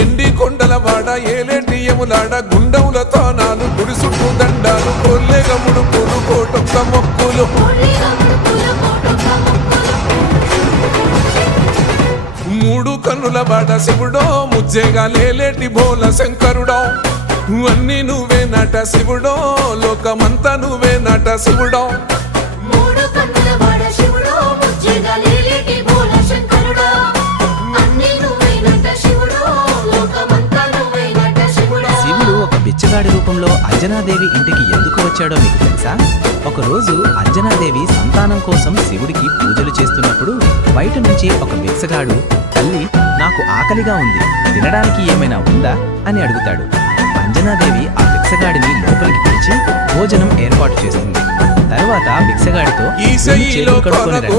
ఎండి కొండల వాడ ఏలేటియములాడ గుండముల తానాలు గుడి చుట్టూ దండాలు కొల్లెగ ముడుపులు కోటొక్క మొక్కులు మూడు కన్నుల వాడ శివుడో ముజ్జేగా లేలేటి బోల శంకరుడో అన్ని నువ్వే నట శివుడో లోకమంతా నువ్వే నట శివుడో బిచ్చగాడి రూపంలో అంజనాదేవి ఇంటికి ఎందుకు వచ్చాడో మీకు తెలుసా? ఒకరోజు అంజనాదేవి సంతానం కోసం శివుడికి పూజలు చేస్తున్నప్పుడు బయట నుంచి ఒక బిచ్చగాడు తల్లి నాకు ఆకలిగా ఉంది, తినడానికి ఏమైనా ఉందా అని అడుగుతాడు. అంజనాదేవి ఆ బిచ్చగాడిని లోపలికి పిలిచి భోజనం ఏర్పాటు చేస్తుంది. తర్వాత బిచ్చగాడితో బిచ్చగాడు